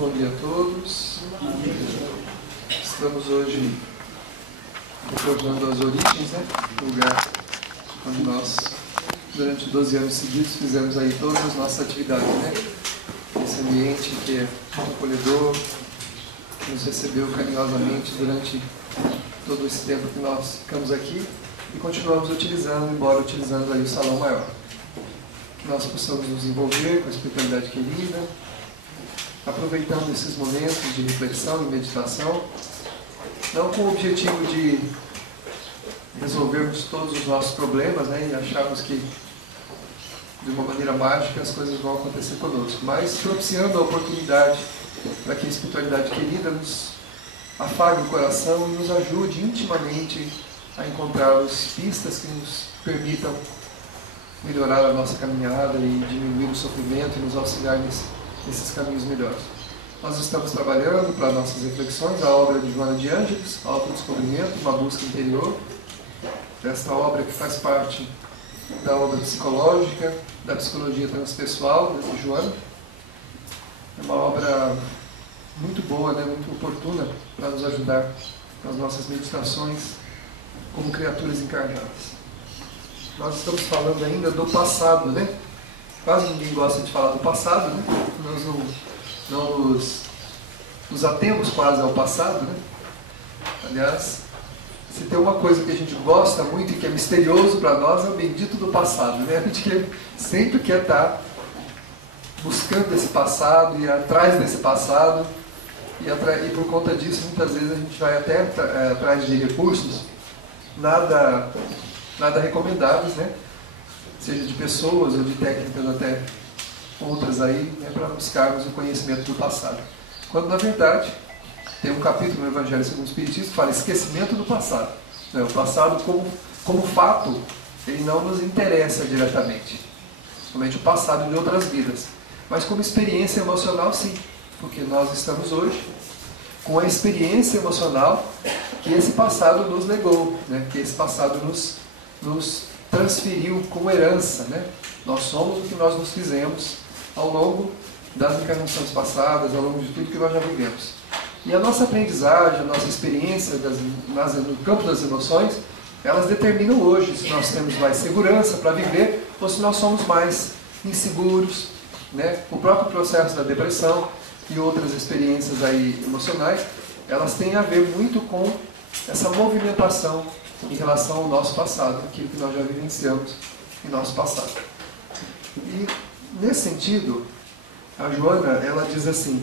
Bom dia a todos. Estamos hoje recordando as origens, o lugar onde nós, durante 12 anos seguidos, fizemos aí todas as nossas atividades, Esse ambiente que é acolhedor, que nos recebeu carinhosamente durante todo esse tempo que nós ficamos aqui e continuamos utilizando, embora utilizando aí o salão maior. Que nós possamos nos envolver com a espiritualidade querida, aproveitando esses momentos de reflexão e meditação, não com o objetivo de resolvermos todos os nossos problemas, e acharmos que de uma maneira mágica as coisas vão acontecer conosco, mas propiciando a oportunidade para que a espiritualidade querida nos afague o coração e nos ajude intimamente a encontrarmos pistas que nos permitam melhorar a nossa caminhada e diminuir o sofrimento e nos auxiliar nesses caminhos melhores. Nós estamos trabalhando para nossas reflexões a obra de Joana de Ângeles, Autodescobrimento, uma busca interior. Esta obra que faz parte da obra psicológica, da psicologia transpessoal de Joana. É uma obra muito boa, muito oportuna para nos ajudar nas nossas meditações como criaturas encarnadas. Nós estamos falando ainda do passado, Quase ninguém gosta de falar do passado, Nós não nos atemos quase ao passado, Aliás, se tem uma coisa que a gente gosta muito e que é misterioso para nós, é o bendito do passado, A gente sempre quer estar buscando esse passado e atrás desse passado, e por conta disso, muitas vezes a gente vai até atrás de recursos nada recomendáveis, seja de pessoas ou de técnicas até outras aí, para buscarmos o conhecimento do passado. Quando, na verdade, tem um capítulo no Evangelho segundo o Espiritismo que fala esquecimento do passado. O passado como fato, ele não nos interessa diretamente, somente o passado de outras vidas. Mas como experiência emocional, sim, porque nós estamos hoje com a experiência emocional que esse passado nos legou, que esse passado nos transferiu como herança. Nós somos o que nós nos fizemos ao longo das encarnações passadas, ao longo de tudo que nós já vivemos. E a nossa aprendizagem, a nossa experiência no campo das emoções, elas determinam hoje se nós temos mais segurança para viver ou se nós somos mais inseguros. O próprio processo da depressão e outras experiências aí emocionais, elas têm a ver muito com essa movimentação em relação ao nosso passado, aquilo que nós já vivenciamos em nosso passado. E, nesse sentido, a Joana, ela diz assim,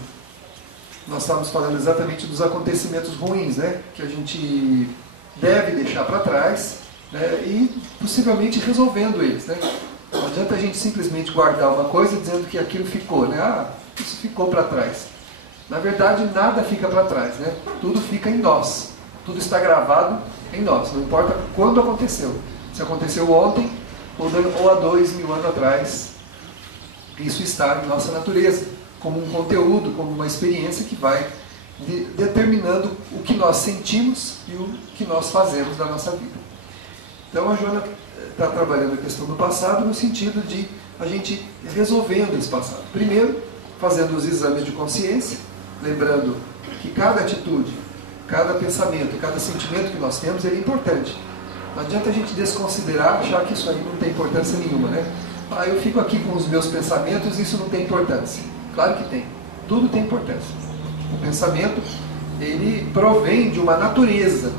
nós estávamos falando exatamente dos acontecimentos ruins, que a gente deve deixar para trás, e possivelmente resolvendo eles. Não adianta a gente simplesmente guardar uma coisa dizendo que aquilo ficou, isso ficou para trás. Na verdade, nada fica para trás, Tudo fica em nós. Tudo está gravado em nós, não importa quando aconteceu. Se aconteceu ontem ou há 2000 anos atrás, isso está em nossa natureza, como um conteúdo, como uma experiência que vai determinando o que nós sentimos e o que nós fazemos da nossa vida. Então a Joana está trabalhando a questão do passado no sentido de a gente resolvendo esse passado. Primeiro, fazendo os exames de consciência, lembrando que cada atitude, cada pensamento, cada sentimento que nós temos, ele é importante. Não adianta a gente desconsiderar, achar que isso aí não tem importância nenhuma, eu fico aqui com os meus pensamentos e isso não tem importância. Claro que tem. Tudo tem importância. O pensamento, ele provém de uma natureza.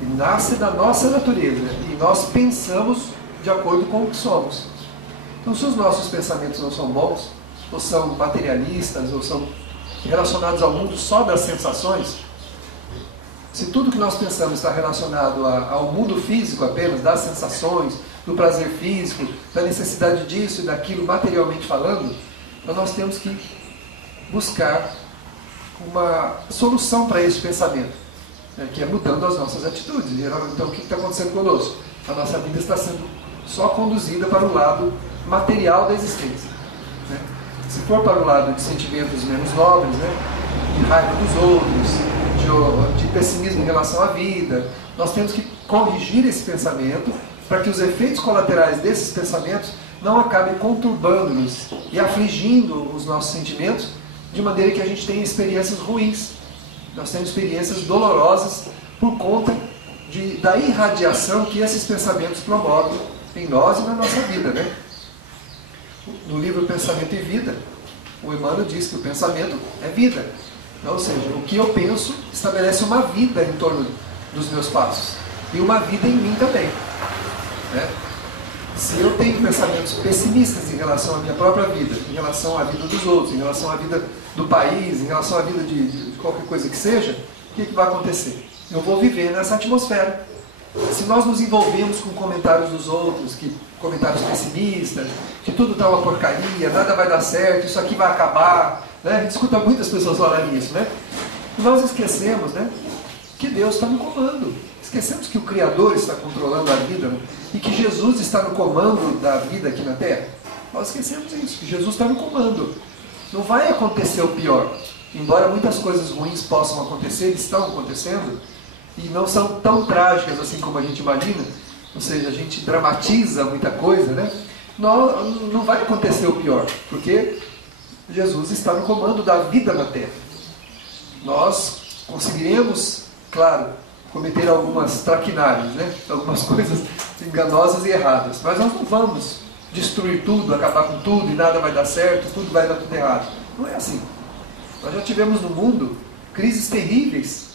Ele nasce da nossa natureza. E nós pensamos de acordo com o que somos. Então, se os nossos pensamentos não são bons, ou são materialistas, ou são relacionados ao mundo só das sensações, se tudo que nós pensamos está relacionado ao mundo físico apenas, das sensações, do prazer físico, da necessidade disso e daquilo materialmente falando, então nós temos que buscar uma solução para esse pensamento, que é mudando as nossas atitudes. Então o que está acontecendo conosco? A nossa vida está sendo só conduzida para o lado material da existência. Se for para o lado de sentimentos menos nobres, de raiva dos outros, de pessimismo em relação à vida, nós temos que corrigir esse pensamento para que os efeitos colaterais desses pensamentos não acabem conturbando-nos e afligindo os nossos sentimentos de maneira que a gente tenha experiências ruins. Nós temos experiências dolorosas por conta da irradiação que esses pensamentos promovem em nós e na nossa vida, né? No livro Pensamento e Vida, o Emmanuel diz que o pensamento é vida. Então, ou seja, o que eu penso estabelece uma vida em torno dos meus passos. E uma vida em mim também, né? Se eu tenho pensamentos pessimistas em relação à minha própria vida, em relação à vida dos outros, em relação à vida do país, em relação à vida de qualquer coisa que seja, o que vai acontecer? Eu vou viver nessa atmosfera. Se nós nos envolvemos com comentários dos outros, comentários pessimistas, que tudo está uma porcaria, nada vai dar certo, isso aqui vai acabar, né? A gente escuta muitas pessoas falarem isso, né? E nós esquecemos, né, que Deus está no comando. Esquecemos que o Criador está controlando a vida, né? E que Jesus está no comando da vida aqui na Terra. Nós esquecemos isso, que Jesus está no comando. Não vai acontecer o pior. Embora muitas coisas ruins possam acontecer, estão acontecendo, e não são tão trágicas assim como a gente imagina, ou seja, a gente dramatiza muita coisa, né? Não vai acontecer o pior, porque Jesus está no comando da vida na Terra. Nós conseguiremos, claro, cometer algumas traquinagens, né? Algumas coisas enganosas e erradas, mas nós não vamos destruir tudo, acabar com tudo e nada vai dar certo, tudo vai dar tudo errado. Não é assim. Nós já tivemos no mundo crises terríveis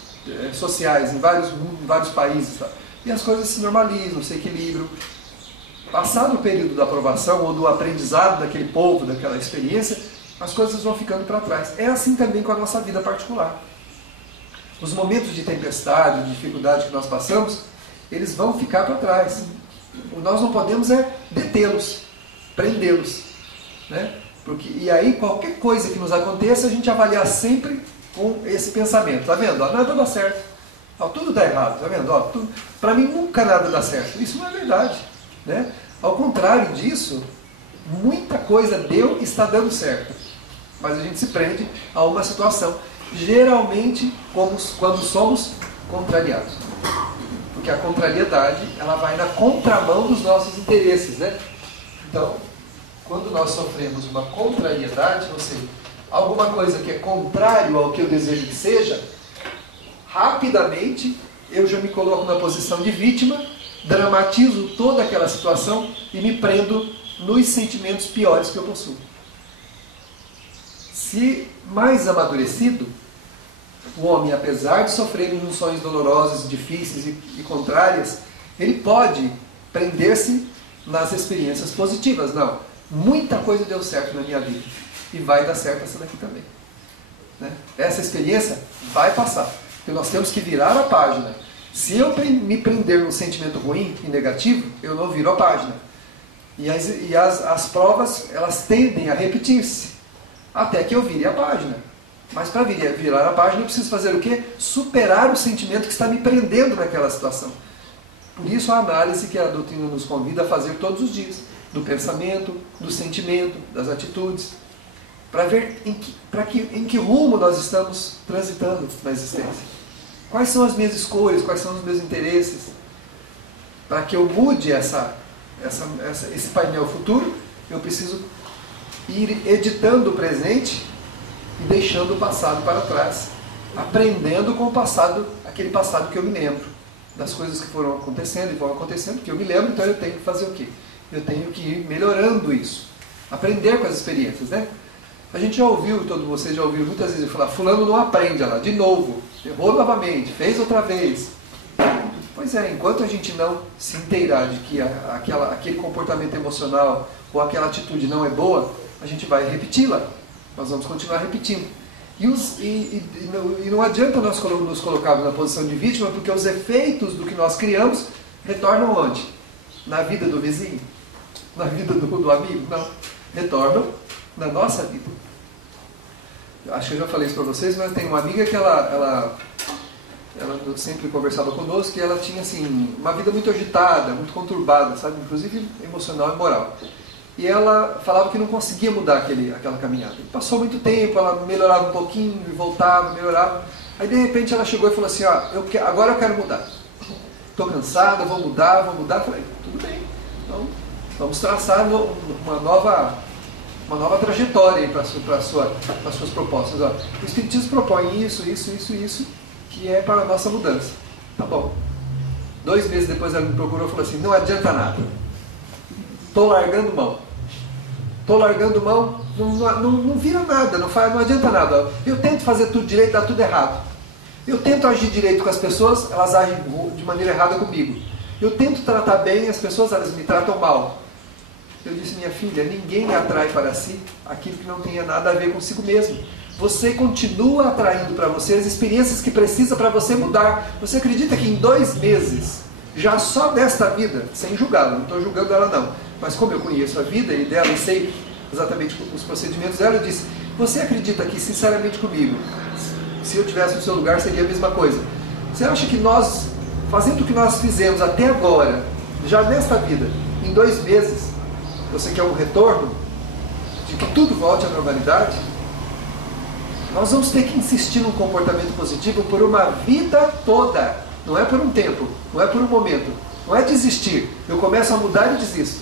sociais em vários países, tá? E as coisas se normalizam, se equilibram. Passado o período da aprovação ou do aprendizado daquele povo, daquela experiência, as coisas vão ficando para trás. É assim também com a nossa vida particular. Os momentos de tempestade, de dificuldade que nós passamos, eles vão ficar para trás. Nós não podemos detê-los, prendê-los, né? E aí qualquer coisa que nos aconteça, a gente avaliar sempre com esse pensamento. Está vendo? Nada dá certo. Tudo dá errado. Está vendo? Para mim nunca nada dá certo. Isso não é verdade, né? Ao contrário disso, muita coisa deu e está dando certo. Mas a gente se prende a uma situação, geralmente quando somos contrariados. Porque a contrariedade, ela vai na contramão dos nossos interesses, né? Então, quando nós sofremos uma contrariedade, ou seja, alguma coisa que é contrário ao que eu desejo que seja, rapidamente eu já me coloco na posição de vítima, dramatizo toda aquela situação e me prendo nos sentimentos piores que eu possuo. Se mais amadurecido, o homem, apesar de sofrer emoções dolorosas, difíceis e contrárias, ele pode prender-se nas experiências positivas. Não, muita coisa deu certo na minha vida e vai dar certo essa daqui também, né? Essa experiência vai passar, porque nós temos que virar a página. Se eu me prender num sentimento ruim e negativo, eu não viro a página. E as provas, elas tendem a repetir-se, até que eu vire a página. Mas para virar a página, eu preciso fazer o quê? Superar o sentimento que está me prendendo naquela situação. Por isso a análise que a doutrina nos convida a fazer todos os dias, do pensamento, do sentimento, das atitudes, para ver em que rumo nós estamos transitando na existência. Quais são as minhas escolhas, quais são os meus interesses? Para que eu mude esse painel futuro, eu preciso ir editando o presente e deixando o passado para trás, aprendendo com o passado, aquele passado que eu me lembro, das coisas que foram acontecendo e vão acontecendo, que eu me lembro, então eu tenho que fazer o quê? Eu tenho que ir melhorando isso, aprender com as experiências, né? A gente já ouviu, todos vocês já ouviram muitas vezes falar, fulano não aprende, olha lá, de novo, errou novamente, fez outra vez. Pois é, enquanto a gente não se inteirar de que aquele comportamento emocional ou aquela atitude não é boa, a gente vai repeti-la. Nós vamos continuar repetindo. E não adianta nós nos colocarmos na posição de vítima, porque os efeitos do que nós criamos retornam onde? Na vida do vizinho? Na vida do amigo? Não. Retornam na nossa vida. Acho que eu já falei isso para vocês, mas tem uma amiga que ela sempre conversava conosco, e ela tinha assim, uma vida muito agitada, muito conturbada, sabe? Inclusive emocional e moral. E ela falava que não conseguia mudar aquela caminhada. E passou muito tempo, ela melhorava um pouquinho, e voltava, melhorava. Aí de repente ela chegou e falou assim, agora eu quero mudar. Estou cansada, vou mudar. Eu falei, tudo bem. Então vamos traçar uma uma nova trajetória para as suas propostas. Ó, o Espiritismo propõe isso, que é para a nossa mudança. Tá bom. 2 meses depois ela me procurou e falou assim, não adianta nada. Estou largando mão. Estou largando mão, não vira nada, não adianta nada. Eu tento fazer tudo direito, dá tudo errado. Eu tento agir direito com as pessoas, elas agem de maneira errada comigo. Eu tento tratar bem as pessoas, elas me tratam mal. Eu disse, minha filha, ninguém atrai para si aquilo que não tenha nada a ver consigo mesmo. Você continua atraindo para você as experiências que precisa para você mudar. Você acredita que em 2 meses, já só desta vida, sem julgá-la, não estou julgando ela não, mas como eu conheço a vida e dela e sei exatamente os procedimentos dela, eu disse, você acredita que sinceramente comigo, se eu tivesse no seu lugar seria a mesma coisa? Você acha que nós, fazendo o que nós fizemos até agora, já nesta vida, em 2 meses, você quer um retorno de que tudo volte à normalidade? Nós vamos ter que insistir num comportamento positivo por uma vida toda. Não é por um tempo, não é por um momento. Não é desistir. Eu começo a mudar e desisto.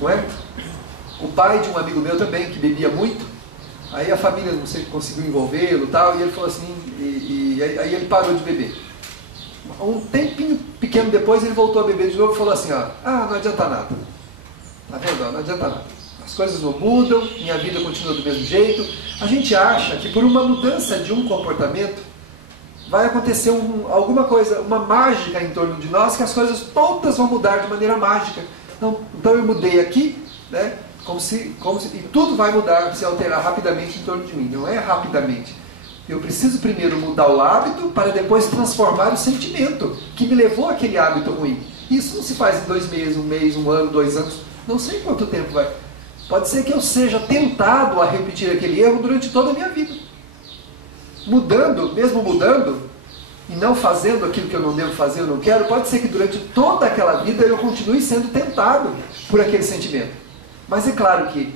Não é? O pai de um amigo meu também, que bebia muito, aí a família não sei, conseguiu envolvê-lo e tal, e ele falou assim, aí ele parou de beber. Um tempinho pequeno depois ele voltou a beber de novo e falou assim, ó, não adianta nada. Tá vendo? Não adianta nada. As coisas não mudam, minha vida continua do mesmo jeito. A gente acha que por uma mudança de um comportamento vai acontecer alguma coisa, uma mágica em torno de nós, que as coisas todas vão mudar de maneira mágica. Então eu mudei aqui, né? E tudo vai mudar, se alterar rapidamente em torno de mim. Não é rapidamente. Eu preciso primeiro mudar o hábito para depois transformar o sentimento que me levou àquele hábito ruim. Isso não se faz em 2 meses, 1 mês, 1 ano, 2 anos. Não sei quanto tempo vai. Pode ser que eu seja tentado a repetir aquele erro durante toda a minha vida. Mesmo mudando, e não fazendo aquilo que eu não devo fazer, eu não quero, pode ser que durante toda aquela vida eu continue sendo tentado por aquele sentimento. Mas é claro que,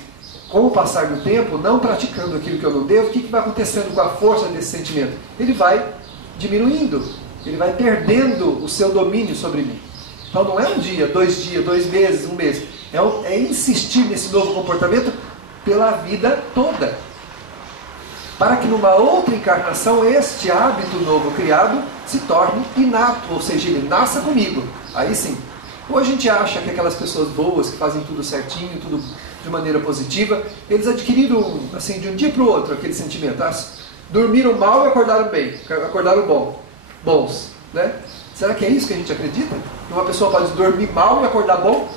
com o passar do tempo, não praticando aquilo que eu não devo, o que vai acontecendo com a força desse sentimento? Ele vai diminuindo, ele vai perdendo o seu domínio sobre mim. Então não é um dia, 2 dias, 2 meses, 1 mês. É insistir nesse novo comportamento pela vida toda. Para que numa outra encarnação este hábito novo criado se torne inato, ou seja, ele nasça comigo. Aí sim. Ou a gente acha que aquelas pessoas boas, que fazem tudo certinho, tudo de maneira positiva, eles adquiriram, assim, de um dia para o outro, aquele sentimento. Dormiram mal e acordaram bem, acordaram bons. Né? Será que é isso que a gente acredita? Que uma pessoa pode dormir mal e acordar bom?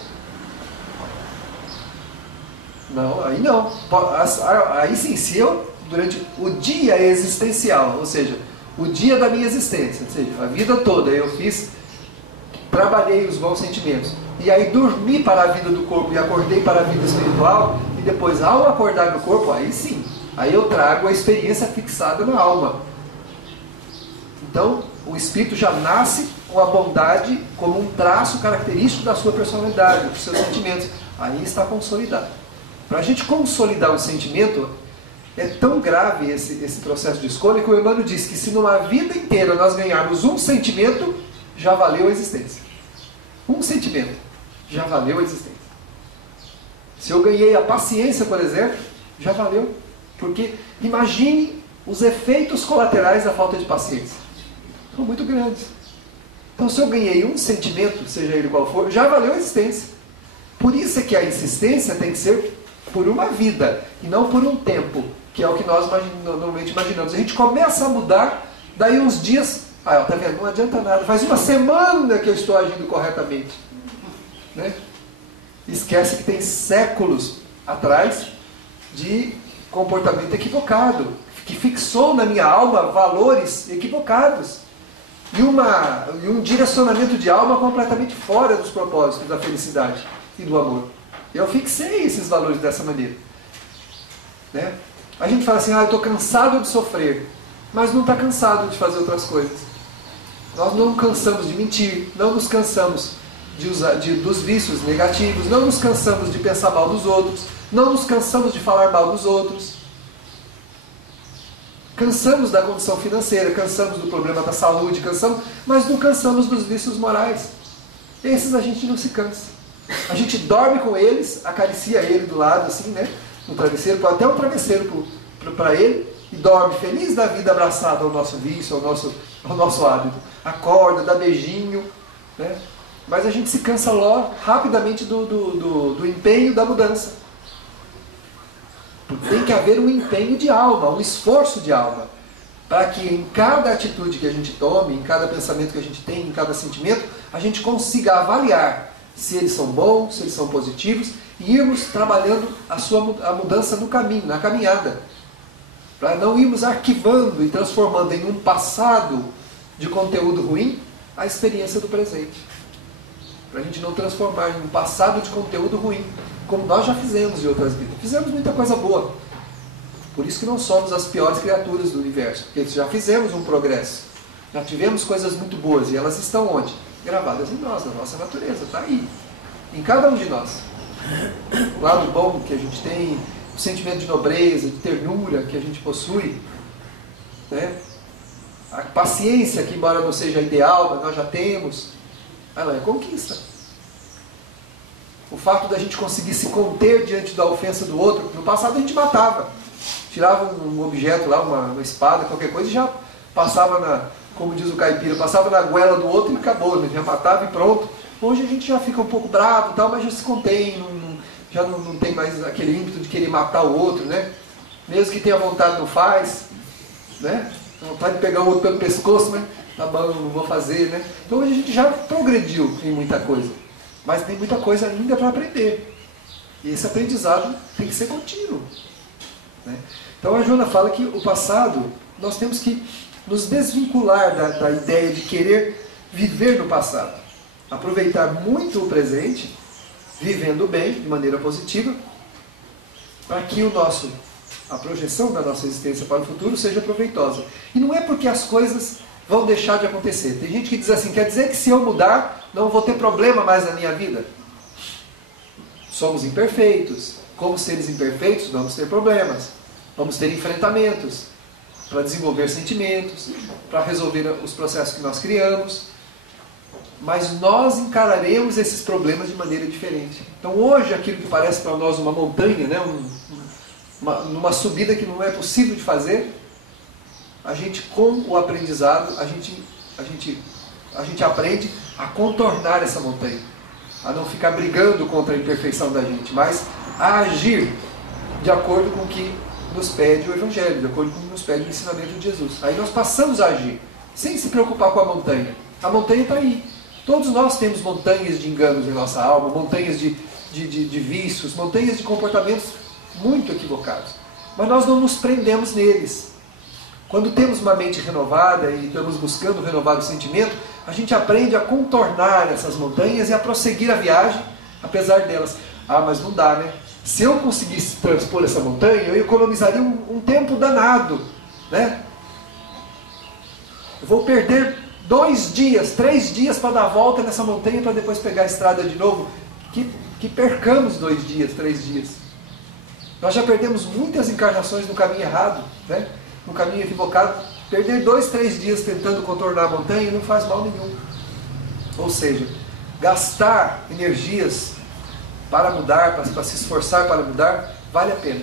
Não, aí não. Aí sim, se eu, durante o dia existencial, ou seja, o dia da minha existência, ou seja, a vida toda eu trabalhei os bons sentimentos, e aí dormi para a vida do corpo e acordei para a vida espiritual, e depois ao acordar no corpo, aí sim, aí eu trago a experiência fixada na alma. Então, o espírito já nasce com a bondade como um traço característico da sua personalidade, dos seus sentimentos. Aí está consolidado. Para a gente consolidar um sentimento, é tão grave esse processo de escolha que o Emmanuel diz que se numa vida inteira nós ganharmos um sentimento, já valeu a existência. Um sentimento, já valeu a existência. Se eu ganhei a paciência, por exemplo, já valeu. Porque imagine os efeitos colaterais da falta de paciência. São muito grandes. Então se eu ganhei um sentimento, seja ele qual for, já valeu a existência. Por isso é que a insistência tem que ser por uma vida, e não por um tempo, que é o que nós normalmente imaginamos. A gente começa a mudar, daí uns dias, tá vendo, não adianta nada, faz 1 semana que eu estou agindo corretamente. Né? Esquece que tem séculos atrás de comportamento equivocado, que fixou na minha alma valores equivocados, e um direcionamento de alma completamente fora dos propósitos da felicidade e do amor. Eu fixei esses valores dessa maneira. Né? A gente fala assim, eu estou cansado de sofrer, mas não está cansado de fazer outras coisas. Nós não cansamos de mentir, não nos cansamos dos vícios negativos, não nos cansamos de pensar mal dos outros, não nos cansamos de falar mal dos outros. Cansamos da condição financeira, cansamos do problema da saúde, mas não cansamos dos vícios morais. Esses a gente não se cansa. A gente dorme com eles, acaricia ele do lado, assim, né? um travesseiro, põe até um travesseiro para ele e dorme feliz da vida abraçado ao nosso vício, ao nosso hábito. Acorda, dá beijinho, né? Mas a gente se cansa logo, rapidamente do empenho da mudança. Tem que haver um empenho de alma, um esforço de alma, para que em cada atitude que a gente tome, em cada pensamento que a gente tem, em cada sentimento, a gente consiga avaliar se eles são bons, se eles são positivos, e irmos trabalhando a mudança no caminho, na caminhada. Para não irmos arquivando e transformando em um passado de conteúdo ruim a experiência do presente. Para a gente não transformar em um passado de conteúdo ruim, como nós já fizemos em outras vidas. Fizemos muita coisa boa. Por isso que não somos as piores criaturas do universo, porque já fizemos um progresso. Já tivemos coisas muito boas, e elas estão onde? Gravadas em nós, na nossa natureza, está aí. Em cada um de nós. O lado bom que a gente tem, o sentimento de nobreza, de ternura que a gente possui, né? A paciência, que embora não seja ideal, mas nós já temos, ela é conquista. O fato da gente conseguir se conter diante da ofensa do outro. No passado a gente matava. Tirava um objeto lá, uma espada, qualquer coisa, e já passava como diz o caipira, passava na goela do outro e acabou, né? Já matava e pronto. Hoje a gente já fica um pouco bravo e tal, mas já se contém, já não tem mais aquele ímpeto de querer matar o outro, né? Mesmo que tenha vontade, não faz, né? Vontade de pegar o outro pelo pescoço, né? Tá bom, não vou fazer, né? Então hoje a gente já progrediu em muita coisa, mas tem muita coisa ainda para aprender. E esse aprendizado tem que ser contínuo, né? Então a Joana fala que o passado, nós temos que nos desvincular da ideia de querer viver no passado. Aproveitar muito o presente, vivendo bem, de maneira positiva, para que a projeção da nossa existência para o futuro seja proveitosa. E não é porque as coisas vão deixar de acontecer. Tem gente que diz assim, quer dizer que se eu mudar, não vou ter problema mais na minha vida? Somos imperfeitos. Como seres imperfeitos, vamos ter problemas. Vamos ter enfrentamentos para desenvolver sentimentos, para resolver os processos que nós criamos. Mas nós encararemos esses problemas de maneira diferente. Então hoje aquilo que parece para nós uma montanha, né, numa subida que não é possível de fazer, a gente com o aprendizado, a gente aprende a contornar essa montanha. A não ficar brigando contra a imperfeição da gente, mas a agir de acordo com o que nos pede o Evangelho, de acordo com o que nos pede o ensinamento de Jesus. Aí nós passamos a agir, sem se preocupar com a montanha. A montanha está aí. Todos nós temos montanhas de enganos em nossa alma, montanhas de vícios, montanhas de comportamentos muito equivocados. Mas nós não nos prendemos neles. Quando temos uma mente renovada e estamos buscando renovar o sentimento, a gente aprende a contornar essas montanhas e a prosseguir a viagem, apesar delas. Ah, mas não dá, né? Se eu conseguisse transpor essa montanha, eu economizaria um tempo danado, né? Eu vou perder 2 dias, 3 dias para dar a volta nessa montanha para depois pegar a estrada de novo. Que percamos 2 dias, 3 dias. Nós já perdemos muitas encarnações no caminho errado, né? No caminho equivocado. Perder 2, 3 dias tentando contornar a montanha não faz mal nenhum. Ou seja, gastar energias para mudar, para se esforçar para mudar, vale a pena.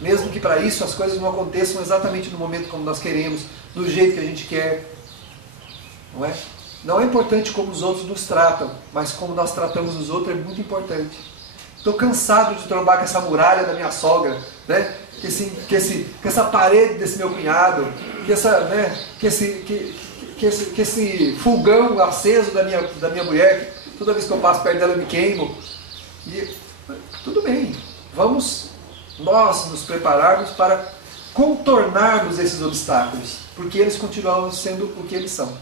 Mesmo que para isso as coisas não aconteçam exatamente no momento como nós queremos, do jeito que a gente quer. Não é? Não é importante como os outros nos tratam, mas como nós tratamos os outros é muito importante. Estou cansado de trombar com essa muralha da minha sogra, né? Que essa parede desse meu cunhado, que esse fogão aceso da minha mulher, que toda vez que eu passo perto dela eu me queimo. E tudo bem, vamos nós nos prepararmos para contornarmos esses obstáculos, porque eles continuam sendo o que eles são.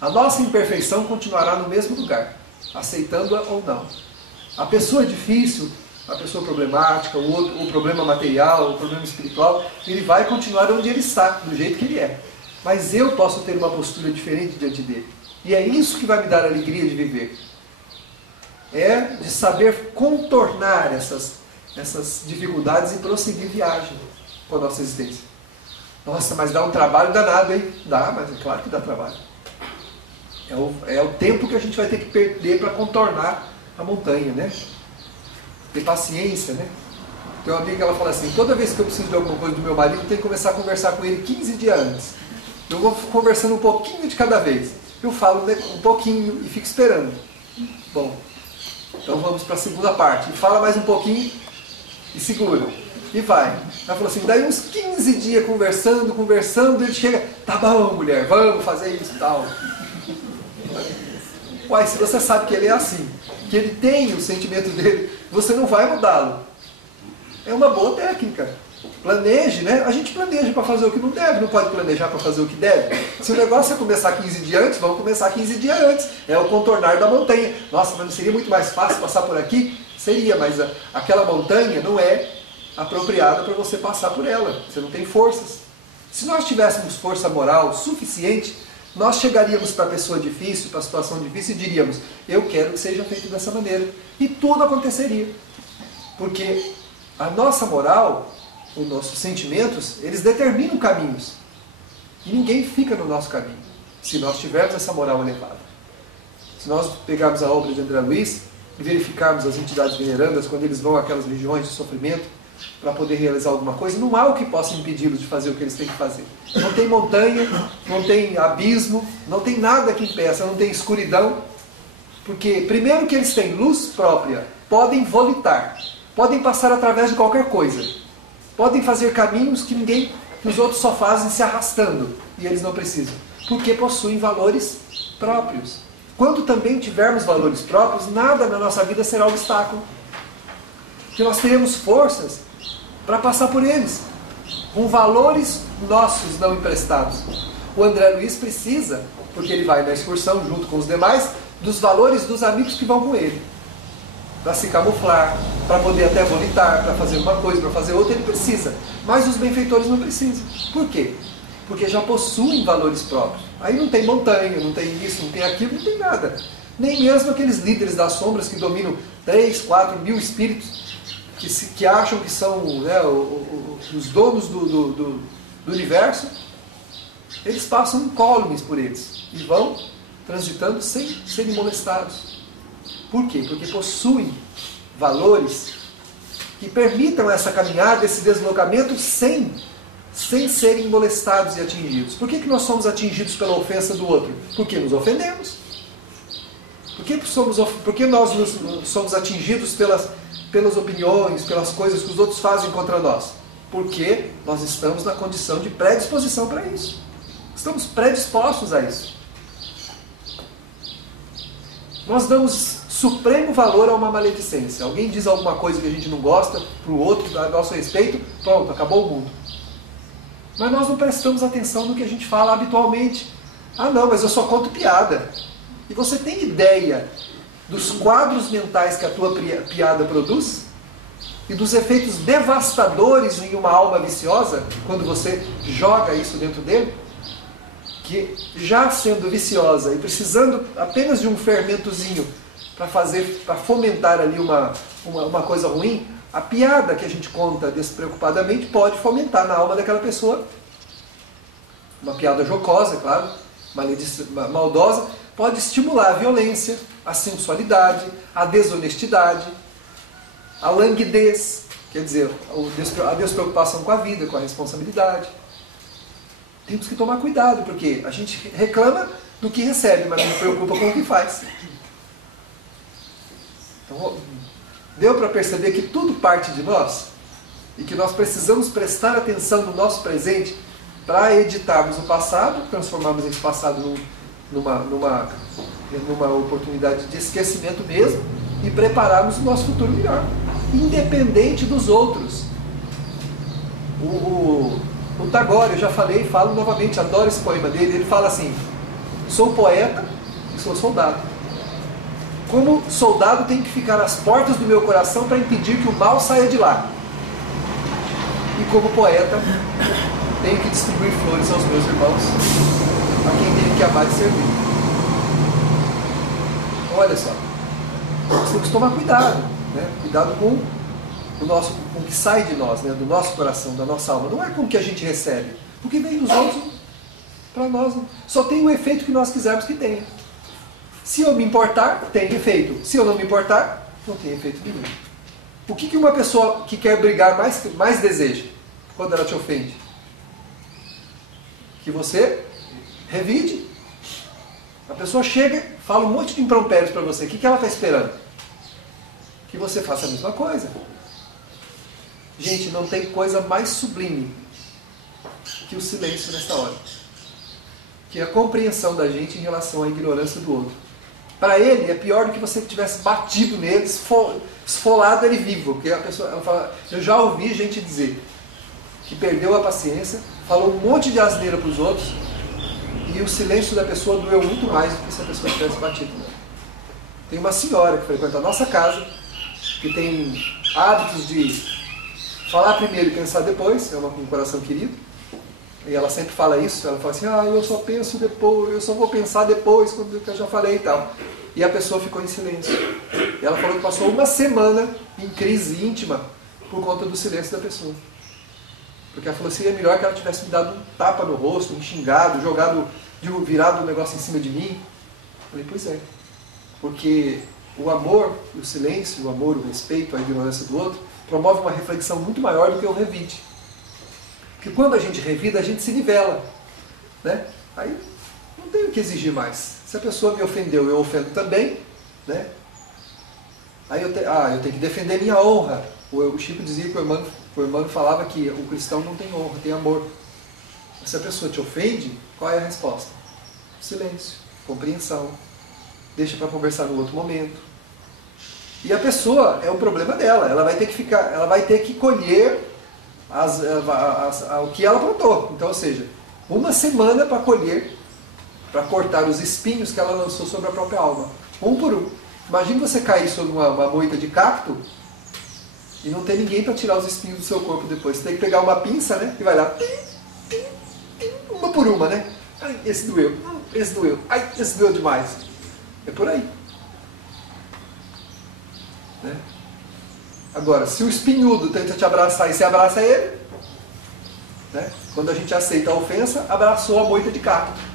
A nossa imperfeição continuará no mesmo lugar, aceitando-a ou não. A pessoa difícil, a pessoa problemática, o problema material, o problema espiritual, ele vai continuar onde ele está, do jeito que ele é. Mas eu posso ter uma postura diferente diante dele. E é isso que vai me dar a alegria de viver. É de saber contornar essas dificuldades e prosseguir viagem com a nossa existência. Nossa, mas dá um trabalho danado, hein? Dá, mas é claro que dá trabalho. É o tempo que a gente vai ter que perder para contornar a montanha, né? Ter paciência, né? Tem uma amiga que ela fala assim, toda vez que eu preciso de alguma coisa do meu marido, eu tenho que começar a conversar com ele 15 dias antes. Eu vou conversando um pouquinho de cada vez. Eu falo um pouquinho e fico esperando. Bom, então vamos para a segunda parte. Fala mais um pouquinho e segura. E vai. Ela falou assim, daí uns 15 dias conversando, ele chega, tá bom, mulher, vamos fazer isso e tal. Uai, se você sabe que ele é assim, que ele tem o sentimento dele, você não vai mudá-lo. É uma boa técnica. Planeje, né? A gente planeja para fazer o que não deve, não pode planejar para fazer o que deve. Se o negócio é começar 15 dias antes, vamos começar 15 dias antes. É o contornar da montanha. Nossa, mas não seria muito mais fácil passar por aqui? Seria, mas aquela montanha não é apropriada para você passar por ela. Você não tem forças. Se nós tivéssemos força moral suficiente, nós chegaríamos para a pessoa difícil, para a situação difícil e diríamos, eu quero que seja feito dessa maneira. E tudo aconteceria. Porque a nossa moral, os nossos sentimentos, eles determinam caminhos. E ninguém fica no nosso caminho, se nós tivermos essa moral elevada. Se nós pegarmos a obra de André Luiz e verificarmos as entidades venerandas, quando eles vão àquelas regiões de sofrimento, para poder realizar alguma coisa, não há o que possa impedi-los de fazer o que eles têm que fazer. Não tem montanha, não tem abismo, não tem nada que impeça, não tem escuridão. Porque, primeiro que eles têm luz própria, podem volitar, podem passar através de qualquer coisa. Podem fazer caminhos que os outros só fazem se arrastando, e eles não precisam. Porque possuem valores próprios. Quando também tivermos valores próprios, nada na nossa vida será obstáculo. Porque nós teremos forças para passar por eles, com valores nossos não emprestados. O André Luiz precisa, porque ele vai na excursão junto com os demais, dos valores dos amigos que vão com ele. Para se camuflar, para poder até volitar, para fazer uma coisa, para fazer outra, ele precisa. Mas os benfeitores não precisam. Por quê? Porque já possuem valores próprios. Aí não tem montanha, não tem isso, não tem aquilo, não tem nada. Nem mesmo aqueles líderes das sombras que dominam 3, 4 mil espíritos, que acham que são, né, os donos do universo, eles passam incólumes por eles e vão transitando sem serem molestados. Por quê? Porque possuem valores que permitam essa caminhada, esse deslocamento sem serem molestados e atingidos. Por que nós somos atingidos pela ofensa do outro? Porque nos ofendemos. Por que nós somos atingidos pelas opiniões, pelas coisas que os outros fazem contra nós? Porque nós estamos na condição de predisposição para isso. Estamos predispostos a isso. Nós damos supremo valor a uma maledicência. Alguém diz alguma coisa que a gente não gosta para o outro, a nosso respeito, pronto, acabou o mundo. Mas nós não prestamos atenção no que a gente fala habitualmente. Ah não, mas eu só conto piada. E você tem ideia dos quadros mentais que a tua piada produz? E dos efeitos devastadores em uma alma viciosa, quando você joga isso dentro dele? Que já sendo viciosa e precisando apenas de um fermentozinho para fomentar ali uma coisa ruim, a piada que a gente conta despreocupadamente pode fomentar na alma daquela pessoa. Uma piada jocosa, claro, maldosa, pode estimular a violência, a sensualidade, a desonestidade, a languidez, quer dizer, a despreocupação com a vida, com a responsabilidade. Temos que tomar cuidado, porque a gente reclama do que recebe, mas não se preocupa com o que faz. Então, deu para perceber que tudo parte de nós e que nós precisamos prestar atenção no nosso presente para editarmos o passado, transformarmos esse passado numa oportunidade de esquecimento mesmo e prepararmos o nosso futuro melhor, independente dos outros. O Tagore, eu já falei, falo novamente, adoro esse poema dele, ele fala assim: sou poeta e sou soldado. Como soldado, tenho que ficar às portas do meu coração para impedir que o mal saia de lá. E como poeta, tenho que distribuir flores aos meus irmãos, a quem tenho que amar e servir. Olha só, nós temos que tomar cuidado, né? Cuidado com o que sai de nós, né? Do nosso coração, da nossa alma. Não é com o que a gente recebe, porque vem dos outros para nós. Só tem o efeito que nós quisermos que tenha. Se eu me importar, tem efeito. Se eu não me importar, não tem efeito nenhum. O que uma pessoa que quer brigar mais deseja quando ela te ofende? Que você revide. A pessoa chega, fala um monte de impropérios para você. O que ela está esperando? Que você faça a mesma coisa. Gente, não tem coisa mais sublime que o silêncio nessa hora. Que é a compreensão da gente em relação à ignorância do outro. Para ele é pior do que você tivesse batido nele, esfolado ele vivo. Porque a pessoa, ela fala, eu já ouvi gente dizer que perdeu a paciência, falou um monte de asneira para os outros, e o silêncio da pessoa doeu muito mais do que se a pessoa tivesse batido nela. Tem uma senhora que frequenta a nossa casa, que tem hábitos de falar primeiro e pensar depois, é uma com um coração querido, e ela sempre fala isso, ela fala assim, eu só penso depois, eu só vou pensar depois, quando eu já falei e tal. E a pessoa ficou em silêncio. E ela falou que passou uma semana em crise íntima por conta do silêncio da pessoa. Porque ela falou, seria melhor que ela tivesse me dado um tapa no rosto, me xingado, virado o negócio em cima de mim. Eu falei, pois é. Porque o amor, o silêncio, o amor, o respeito, a ignorância do outro, promove uma reflexão muito maior do que o revide. Porque quando a gente revida, a gente se nivela. Né? Aí não tenho o que exigir mais. Se a pessoa me ofendeu, eu ofendo também. Né? Aí eu tenho que defender minha honra. O Chico dizia que o irmão falava que o cristão não tem honra, tem amor. Se a pessoa te ofende, qual é a resposta? Silêncio, compreensão. Deixa para conversar no outro momento. E a pessoa, é o problema dela, ela vai ter que colher o que ela plantou. Então, ou seja, uma semana para colher, para cortar os espinhos que ela lançou sobre a própria alma. Um por um. Imagina você cair sobre uma moita de cacto e não ter ninguém para tirar os espinhos do seu corpo depois. Você tem que pegar uma pinça, né? E vai lá, uma por uma, né? Ai, esse doeu, ai, esse doeu demais. É por aí. Né? Agora, se o espinhudo tenta te abraçar e você abraça ele, né? Quando a gente aceita a ofensa, abraçou a moita de cacto.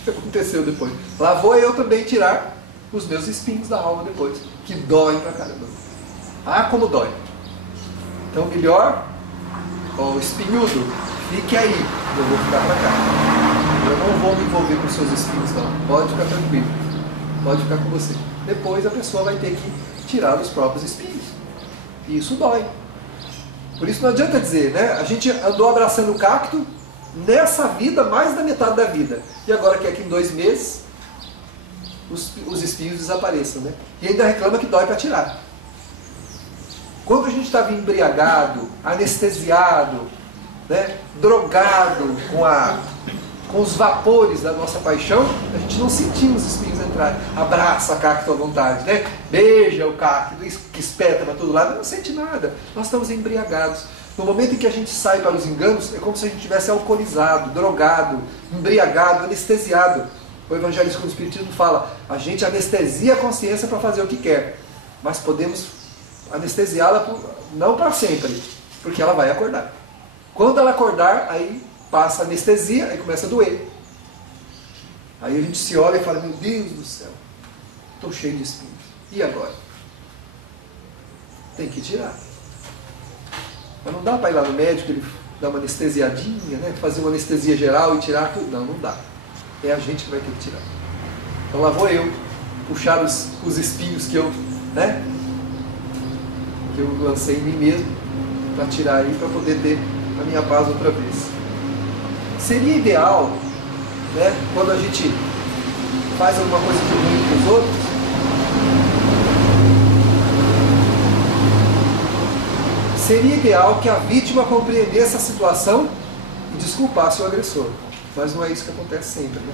O que aconteceu depois? Lá vou eu também tirar os meus espinhos da alma depois, que doem pra caramba. Como dói. Então melhor, o espinhudo, fique aí, eu vou ficar pra cá. Eu não vou me envolver com seus espinhos não, pode ficar tranquilo, pode ficar com você. Depois a pessoa vai ter que tirar os próprios espinhos. E isso dói. Por isso não adianta dizer, né? A gente andou abraçando o cacto nessa vida, mais da metade da vida. E agora quer que em 2 meses os espinhos desapareçam, né? E ainda reclama que dói para tirar. Quando a gente estava embriagado, anestesiado, né? Drogado com os vapores da nossa paixão, a gente não sentia os espinhos entrarem. Abraça a cacto à vontade, né? Beija o cacto, que espeta para todo lado, não sente nada. Nós estamos embriagados. No momento em que a gente sai para os enganos, é como se a gente tivesse alcoolizado, drogado, embriagado, anestesiado. O evangelista com o Espiritismo fala, a gente anestesia a consciência para fazer o que quer, mas podemos anestesiá-la não para sempre, porque ela vai acordar. Quando ela acordar, aí passa a anestesia, aí começa a doer. Aí a gente se olha e fala, meu Deus do céu, estou cheio de espinhos. E agora? Tem que tirar. Mas não dá para ir lá no médico, ele dar uma anestesiadinha, né? Fazer uma anestesia geral e tirar tudo. Não, não dá. É a gente que vai ter que tirar. Então lá vou eu puxar os espinhos que eu lancei em mim mesmo, para tirar aí, para poder ter a minha paz outra vez. Seria ideal, né, quando a gente faz alguma coisa de ruim para os outros, seria ideal que a vítima compreendesse a situação e desculpasse o agressor. Mas não é isso que acontece sempre, né?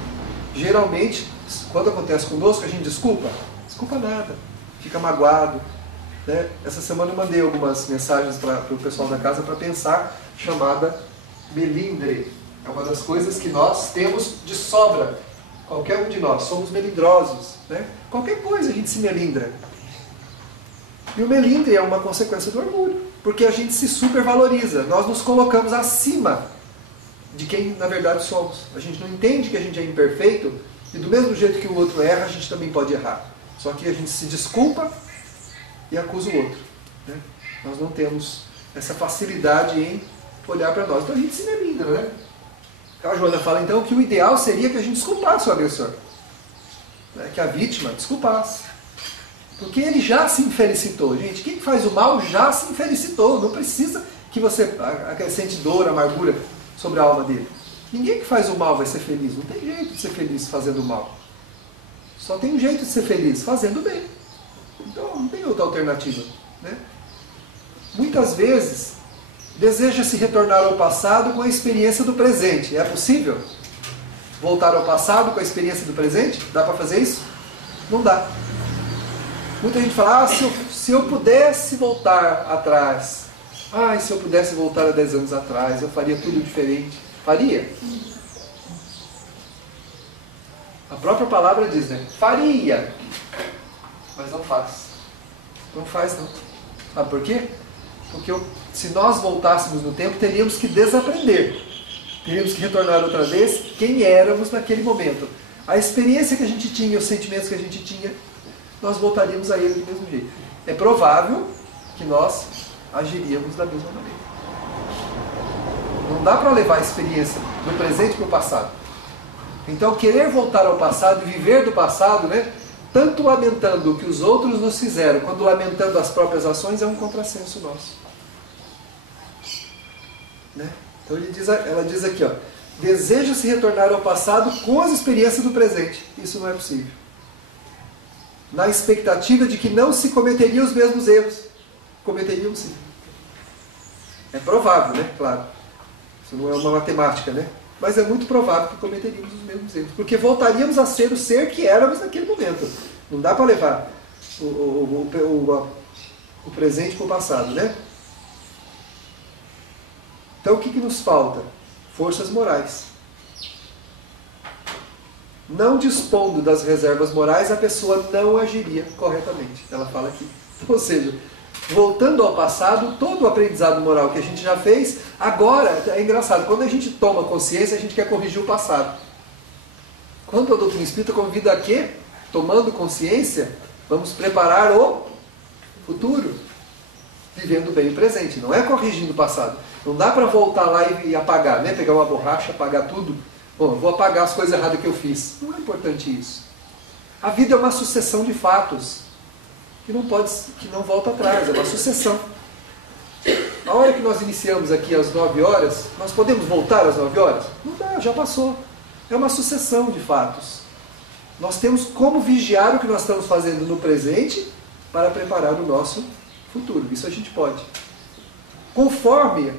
Geralmente, quando acontece conosco, a gente desculpa nada, fica magoado. Né? Essa semana eu mandei algumas mensagens para o pessoal da casa para pensar, chamada melindre. É uma das coisas que nós temos de sobra. Qualquer um de nós, somos melindrosos. Né? Qualquer coisa a gente se melindra. E o melindre é uma consequência do orgulho, porque a gente se supervaloriza, nós nos colocamos acima de quem na verdade somos. A gente não entende que a gente é imperfeito, e do mesmo jeito que o outro erra, a gente também pode errar. Só que a gente se desculpa e acusa o outro. Né? Nós não temos essa facilidade em olhar para nós. Então a gente se melindra, né? A Joana fala então que o ideal seria que a gente desculpasse o agressor. Né? Que a vítima desculpasse. Porque ele já se infelicitou. Gente, quem faz o mal já se infelicitou. Não precisa que você acrescente dor, amargura sobre a alma dele. Ninguém que faz o mal vai ser feliz. Não tem jeito de ser feliz fazendo o mal. Só tem um jeito de ser feliz, fazendo o bem. Então não tem outra alternativa. Né? Muitas vezes deseja-se retornar ao passado com a experiência do presente. É possível? Voltar ao passado com a experiência do presente? Dá para fazer isso? Não dá. Muita gente fala, se eu pudesse voltar atrás, se eu pudesse voltar a 10 anos atrás, eu faria tudo diferente. Faria? A própria palavra diz, né? Faria. Mas não faz. Não faz, não. Sabe por quê? Porque se nós voltássemos no tempo, teríamos que desaprender. Teríamos que retornar outra vez quem éramos naquele momento. A experiência que a gente tinha, os sentimentos que a gente tinha, nós voltaríamos a ele do mesmo jeito. É provável que nós agiríamos da mesma maneira. Não dá para levar a experiência do presente para o passado. Então, querer voltar ao passado e viver do passado, né, tanto lamentando o que os outros nos fizeram, quanto lamentando as próprias ações, é um contrassenso nosso. Né? Então ela diz aqui, deseja-se retornar ao passado com as experiências do presente. Isso não é possível. Na expectativa de que não se cometeriam os mesmos erros. Cometeriam sim. É provável, né? Claro. Isso não é uma matemática, né? Mas é muito provável que cometeríamos os mesmos erros. Porque voltaríamos a ser o ser que éramos naquele momento. Não dá para levar o presente para o passado, né? Então o que nos falta? Forças morais. Não dispondo das reservas morais, a pessoa não agiria corretamente. Ela fala aqui. Ou seja, voltando ao passado, todo o aprendizado moral que a gente já fez, agora, é engraçado, quando a gente toma consciência, a gente quer corrigir o passado. Quando a doutrina espírita convida a quê? Tomando consciência, vamos preparar o futuro, vivendo bem o presente. Não é corrigindo o passado. Não dá para voltar lá e apagar, né? Pegar uma borracha, apagar tudo. Bom, eu vou apagar as coisas erradas que eu fiz. Não é importante isso. A vida é uma sucessão de fatos que não volta atrás, é uma sucessão. A hora que nós iniciamos aqui às 9 horas, nós podemos voltar às 9 horas? Não dá, já passou. É uma sucessão de fatos. Nós temos como vigiar o que nós estamos fazendo no presente para preparar o nosso futuro. Isso a gente pode. Conforme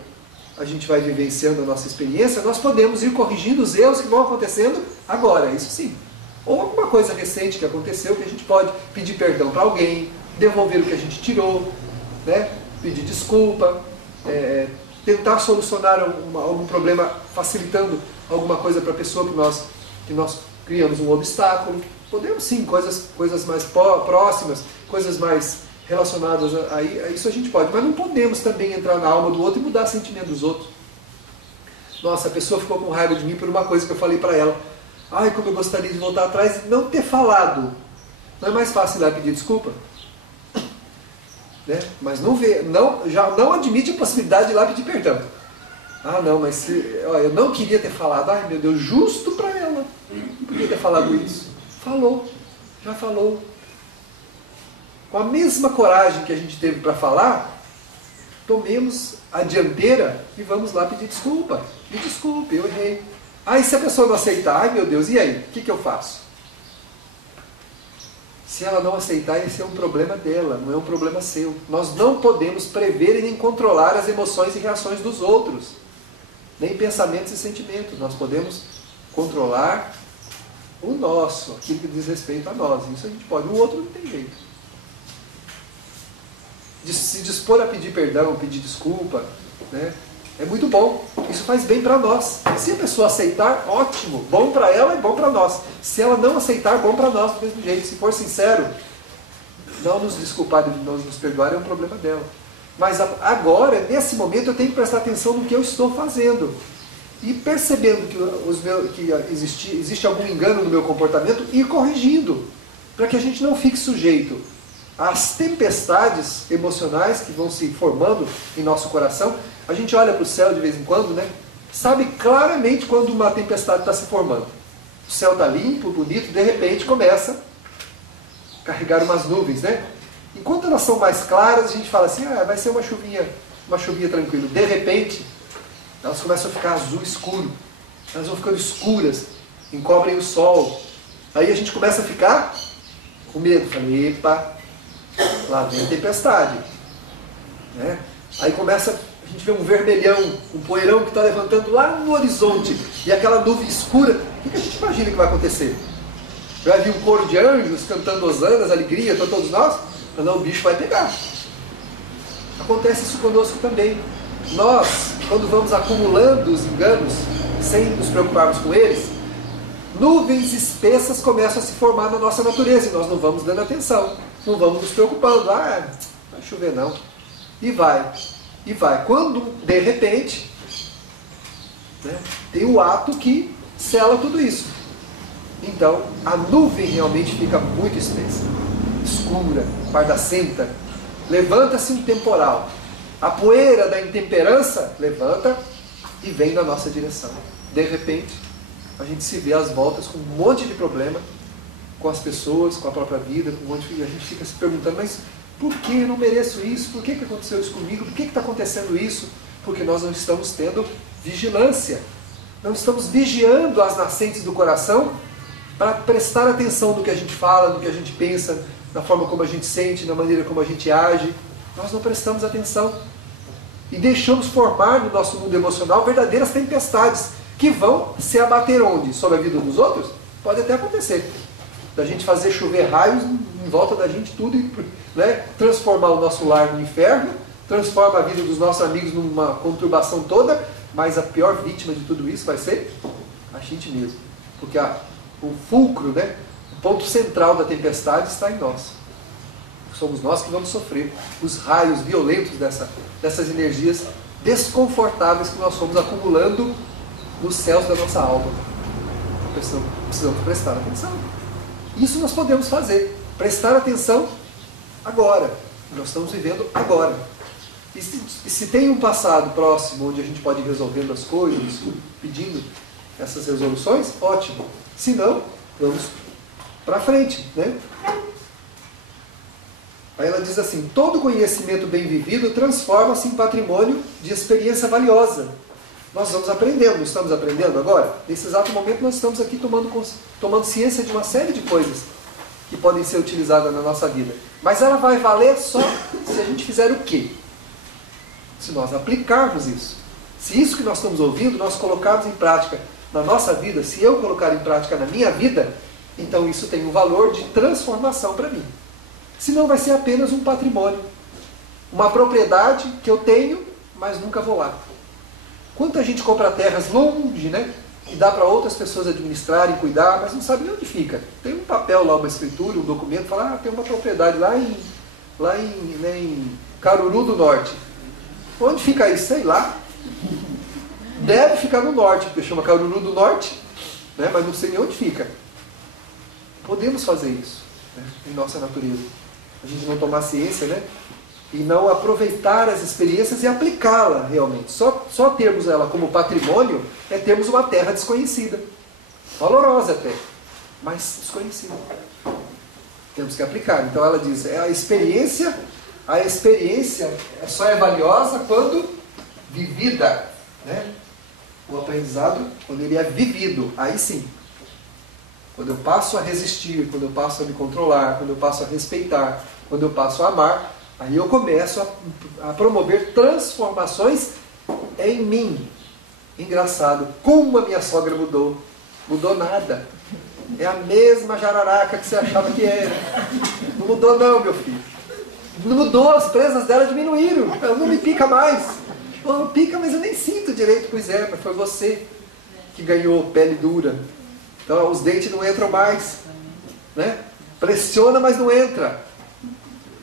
a gente vai vivenciando a nossa experiência, nós podemos ir corrigindo os erros que vão acontecendo agora, isso sim. Ou alguma coisa recente que aconteceu que a gente pode pedir perdão para alguém, devolver o que a gente tirou, né? Pedir desculpa, tentar solucionar algum problema facilitando alguma coisa para a pessoa que nós criamos um obstáculo. Podemos sim, coisas mais próximas, coisas mais relacionadas a isso a gente pode, mas não podemos também entrar na alma do outro e mudar o sentimento dos outros. Nossa, a pessoa ficou com raiva de mim por uma coisa que eu falei para ela. Ai, como eu gostaria de voltar atrás e não ter falado. Não é mais fácil ir lá pedir desculpa? Né? Mas já não admite a possibilidade de ir lá pedir perdão. Ah, não, mas eu não queria ter falado. Ai, meu Deus, justo para ela. Não podia ter falado isso. Falou, já falou. Com a mesma coragem que a gente teve para falar, tomemos a dianteira e vamos lá pedir desculpa. Me desculpe, eu errei. E se a pessoa não aceitar? Ai, meu Deus, e aí? O que eu faço? Se ela não aceitar, esse é um problema dela, não é um problema seu. Nós não podemos prever e nem controlar as emoções e reações dos outros, nem pensamentos e sentimentos. Nós podemos controlar o nosso, aquilo que diz respeito a nós. Isso a gente pode, o outro não tem jeito. De se dispor a pedir perdão, pedir desculpa, né? É muito bom. Isso faz bem para nós. Se a pessoa aceitar, ótimo. Bom para ela e bom para nós. Se ela não aceitar, bom para nós do mesmo jeito. Se for sincero, não nos desculpar e não nos perdoar é um problema dela. Mas agora, nesse momento, eu tenho que prestar atenção no que eu estou fazendo. E percebendo que existe algum engano no meu comportamento, ir corrigindo. Para que a gente não fique sujeito as tempestades emocionais que vão se formando em nosso coração. A gente olha para o céu de vez em quando, né? Sabe claramente quando uma tempestade está se formando. O céu está limpo, bonito, de repente começa a carregar umas nuvens, né? Enquanto elas são mais claras, a gente fala assim, vai ser uma chuvinha tranquila. De repente, elas começam a ficar azul escuro. Elas vão ficando escuras, encobrem o sol. Aí a gente começa a ficar com medo. Fala, epa, lá vem a tempestade. Né? Aí começa, a gente vê um vermelhão, um poeirão que está levantando lá no horizonte. E aquela nuvem escura, o que a gente imagina que vai acontecer? Vai vir um coro de anjos cantando hosanas, alegria para todos nós? Não, o bicho vai pegar. Acontece isso conosco também. Nós, quando vamos acumulando os enganos, sem nos preocuparmos com eles, nuvens espessas começam a se formar na nossa natureza e nós não vamos dando atenção, não vamos nos preocupando. Não vai chover não. E vai. Quando, de repente, né, tem o ato que sela tudo isso. Então, a nuvem realmente fica muito espessa, escura, pardacenta. Levanta-se um temporal. A poeira da intemperança levanta e vem na nossa direção. De repente, a gente se vê às voltas com um monte de problema com as pessoas, com a própria vida, com um monte de... A gente fica se perguntando, mas por que eu não mereço isso? Por que aconteceu isso comigo? Por que está acontecendo isso? Porque nós não estamos tendo vigilância. Não estamos vigiando as nascentes do coração para prestar atenção no que a gente fala, no que a gente pensa, na forma como a gente sente, na maneira como a gente age. Nós não prestamos atenção. E deixamos formar no nosso mundo emocional verdadeiras tempestades que vão se abater onde? Sobre a vida dos outros? Pode até acontecer. Da gente fazer chover raios em volta da gente, tudo, né? Transformar o nosso lar no inferno, transforma a vida dos nossos amigos numa conturbação toda, mas a pior vítima de tudo isso vai ser a gente mesmo. Porque o fulcro, né? O ponto central da tempestade está em nós. Somos nós que vamos sofrer os raios violentos dessas energias desconfortáveis que nós fomos acumulando nos céus da nossa alma. Precisamos prestar atenção. Isso nós podemos fazer. Prestar atenção agora. Nós estamos vivendo agora. E se tem um passado próximo onde a gente pode ir resolvendo as coisas, pedindo essas resoluções, ótimo. Se não, vamos para frente, né? Aí ela diz assim, todo conhecimento bem vivido transforma-se em patrimônio de experiência valiosa. Nós vamos aprendendo, estamos aprendendo agora? Nesse exato momento nós estamos aqui tomando ciência de uma série de coisas que podem ser utilizadas na nossa vida. Mas ela vai valer só se a gente fizer o quê? Se nós aplicarmos isso. Se isso que nós estamos ouvindo, nós colocarmos em prática na nossa vida, se eu colocar em prática na minha vida, então isso tem um valor de transformação para mim. Senão vai ser apenas um patrimônio. Uma propriedade que eu tenho, mas nunca vou lá. Quanta gente compra terras longe, né? E dá para outras pessoas administrarem, cuidar, mas não sabe nem onde fica. Tem um papel lá, uma escritura, um documento, fala, tem uma propriedade lá em Caruru do Norte. Onde fica isso? Sei lá. Deve ficar no norte, porque chama Caruru do Norte, né? Mas não sei nem onde fica. Podemos fazer isso, né? Em nossa natureza. A gente não tomar ciência, né? E não aproveitar as experiências e aplicá-la realmente. Só termos ela como patrimônio é termos uma terra desconhecida. Valorosa até, mas desconhecida. Temos que aplicar. Então ela diz, a experiência só é valiosa quando vivida, né? O aprendizado, quando ele é vivido, aí sim. Quando eu passo a resistir, quando eu passo a me controlar, quando eu passo a respeitar, quando eu passo a amar, aí eu começo a promover transformações em mim. Engraçado, como a minha sogra mudou. Mudou nada. É a mesma jararaca que você achava que era. Não mudou não, meu filho. Não mudou, as presas dela diminuíram. Ela não me pica mais. Ela pica, mas eu nem sinto direito. Pois é, mas foi você que ganhou pele dura. Então os dentes não entram mais. Né? Pressiona, mas não entra.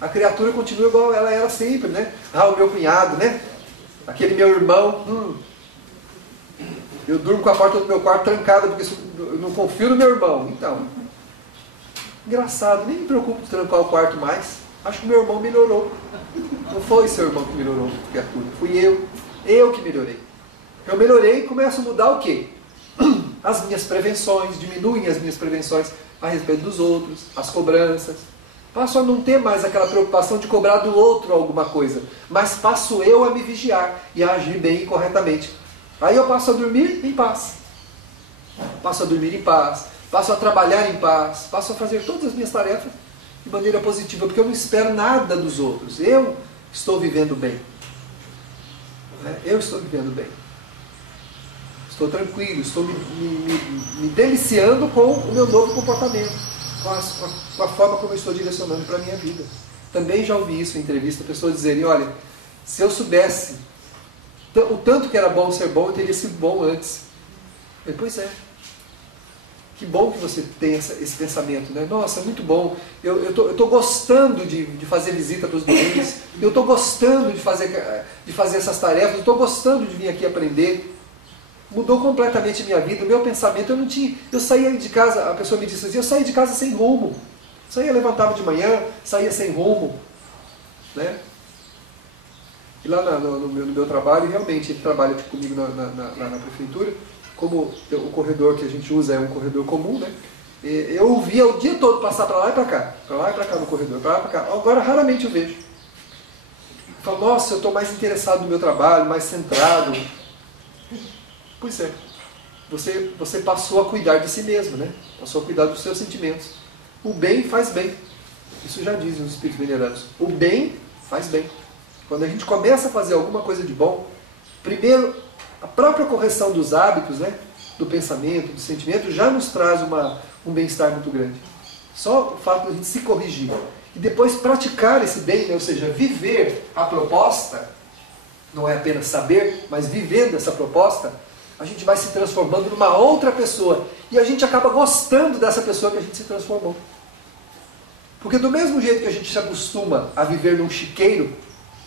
A criatura continua igual ela era sempre, né? O meu cunhado, né? Aquele meu irmão. Eu durmo com a porta do meu quarto trancada porque eu não confio no meu irmão. Então, engraçado, nem me preocupo de trancar o quarto mais. Acho que meu irmão melhorou. Não foi seu irmão que melhorou, criatura. Fui eu. Eu que melhorei. Eu melhorei e começo a mudar o quê? As minhas prevenções, diminuem as minhas prevenções a respeito dos outros, as cobranças. Passo a não ter mais aquela preocupação de cobrar do outro alguma coisa, mas passo eu a me vigiar e a agir bem e corretamente. Aí eu passo a dormir em paz. Passo a dormir em paz, passo a trabalhar em paz, passo a fazer todas as minhas tarefas de maneira positiva, porque eu não espero nada dos outros. Eu estou vivendo bem. Eu estou vivendo bem. Estou tranquilo, estou me deliciando com o meu novo comportamento, com a forma como eu estou direcionando para a minha vida. Também já ouvi isso em entrevista, pessoas dizerem, olha, se eu soubesse o tanto que era bom ser bom, eu teria sido bom antes. Pois é. Que bom que você tem esse pensamento, né? Nossa, é muito bom. Eu estou gostando de fazer visita para os doentes. Eu estou gostando de fazer essas tarefas. Eu estou gostando de vir aqui aprender. Mudou completamente a minha vida, o meu pensamento. Eu saía de casa, a pessoa me disse assim, eu saía de casa sem rumo. Levantava de manhã, saía sem rumo. Né? E lá no meu trabalho, realmente, ele trabalha comigo na prefeitura. Como o corredor que a gente usa é um corredor comum, né? Eu ouvia o dia todo passar para lá e para cá no corredor, para lá e para cá. Agora raramente eu vejo. Eu falo, nossa, eu estou mais interessado no meu trabalho, mais centrado. Pois é, você passou a cuidar de si mesmo, né? Passou a cuidar dos seus sentimentos. O bem faz bem. Isso já dizem os espíritos venerados. O bem faz bem. Quando a gente começa a fazer alguma coisa de bom, primeiro, a própria correção dos hábitos, né, do pensamento, do sentimento, já nos traz um bem-estar muito grande. Só o fato de a gente se corrigir e depois praticar esse bem, né, ou seja, viver a proposta, não é apenas saber, mas vivendo essa proposta, a gente vai se transformando numa outra pessoa e a gente acaba gostando dessa pessoa que a gente se transformou. Porque do mesmo jeito que a gente se acostuma a viver num chiqueiro,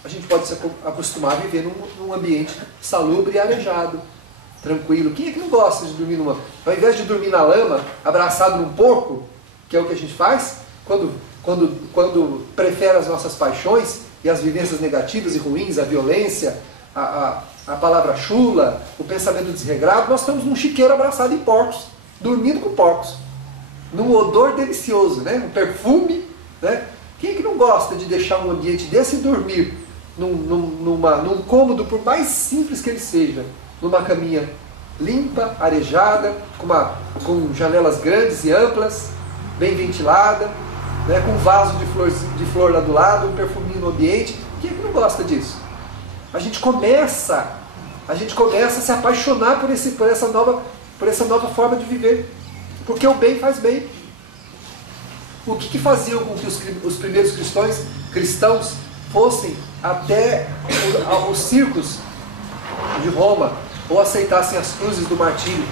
a gente pode se acostumar a viver num ambiente salubre e arejado, tranquilo. Quem é que não gosta de dormir ao invés de dormir na lama, abraçado num porco, que é o que a gente faz, quando prefere as nossas paixões e as vivências negativas e ruins, a violência, a palavra chula, o pensamento desregrado, nós estamos num chiqueiro abraçado em porcos, dormindo com porcos, num odor delicioso, né? Um perfume, né? Quem é que não gosta de deixar um ambiente desse e dormir num cômodo, por mais simples que ele seja, numa caminha limpa, arejada, com janelas grandes e amplas, bem ventilada, né, com um vaso de flor lá do lado, um perfuminho no ambiente? Quem é que não gosta disso? A gente começa a se apaixonar por essa nova forma de viver, porque o bem faz bem. O que faziam com que os primeiros cristãos fossem até os circos de Roma, ou aceitassem as cruzes do martírio,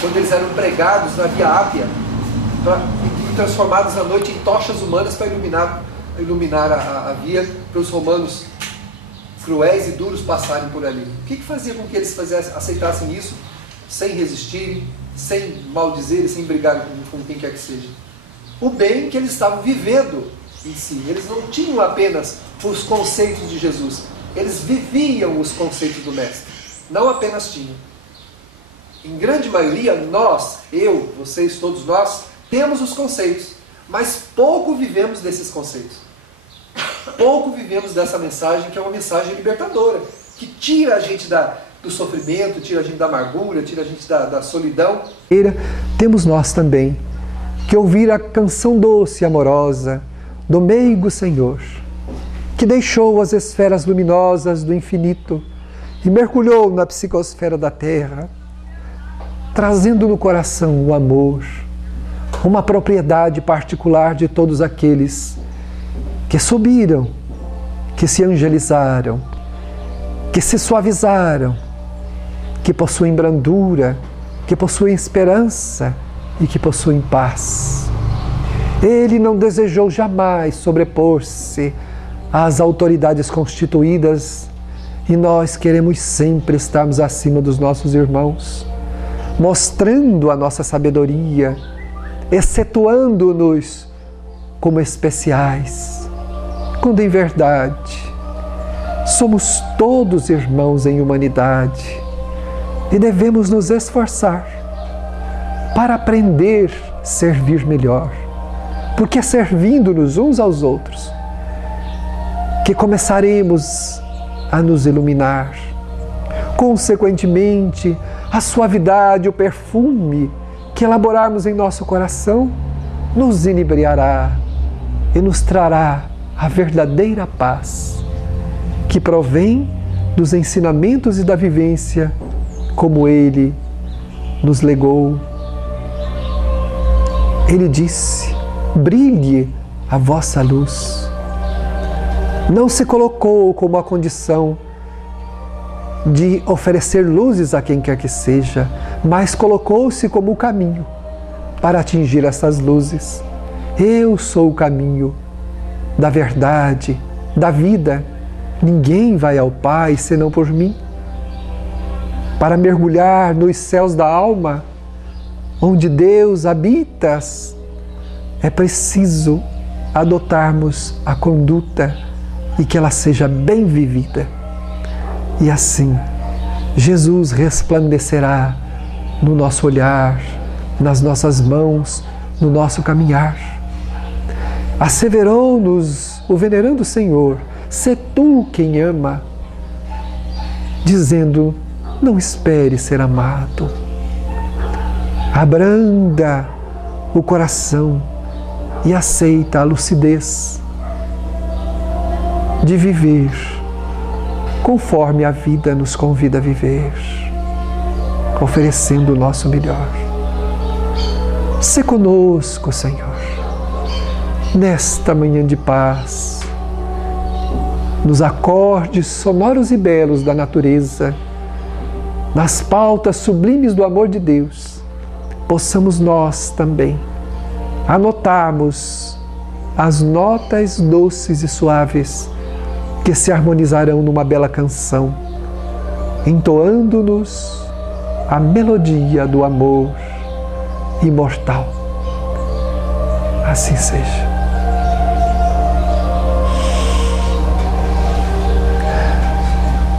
quando eles eram pregados na Via Ápia, e transformados à noite em tochas humanas para iluminar a via para os romanos cruéis e duros passarem por ali? O que fazia com que eles aceitassem isso sem resistirem, sem maldizerem, sem brigarem com quem quer que seja? O bem que eles estavam vivendo em si. Eles não tinham apenas os conceitos de Jesus, eles viviam os conceitos do Mestre. Não apenas tinham. Em grande maioria, nós, eu, vocês, todos nós, temos os conceitos, mas pouco vivemos desses conceitos. Pouco vivemos dessa mensagem, que é uma mensagem libertadora, que tira a gente do sofrimento, tira a gente da amargura, tira a gente da solidão. Temos nós também que ouvir a canção doce e amorosa do meigo Senhor, que deixou as esferas luminosas do infinito e mergulhou na psicosfera da Terra, trazendo no coração o amor, uma propriedade particular de todos aqueles que subiram, que se angelizaram, que se suavizaram, que possuem brandura, que possuem esperança e que possuem paz. Ele não desejou jamais sobrepor-se às autoridades constituídas e nós queremos sempre estarmos acima dos nossos irmãos, mostrando a nossa sabedoria, excetuando-nos como especiais, quando em verdade somos todos irmãos em humanidade e devemos nos esforçar para aprender a servir melhor, porque é servindo-nos uns aos outros que começaremos a nos iluminar. Consequentemente, a suavidade, o perfume que elaborarmos em nosso coração nos inebriará e nos trará a verdadeira paz que provém dos ensinamentos e da vivência como Ele nos legou. Ele disse: brilhe a vossa luz. Não se colocou como a condição de oferecer luzes a quem quer que seja, mas colocou-se como o caminho para atingir essas luzes. Eu sou o caminho da verdade, da vida. Ninguém vai ao Pai senão por mim. Para mergulhar nos céus da alma, onde Deus habita, é preciso adotarmos a conduta e que ela seja bem vivida. E assim, Jesus resplandecerá no nosso olhar, nas nossas mãos, no nosso caminhar. Asseverou-nos o venerando Senhor: sê tu quem ama, dizendo: não espere ser amado. Abranda o coração e aceita a lucidez de viver conforme a vida nos convida a viver, oferecendo o nosso melhor. Sê conosco, Senhor, nesta manhã de paz, nos acordes sonoros e belos da natureza, nas pautas sublimes do amor de Deus, possamos nós também anotarmos as notas doces e suaves que se harmonizarão numa bela canção, entoando-nos a melodia do amor imortal. Assim seja.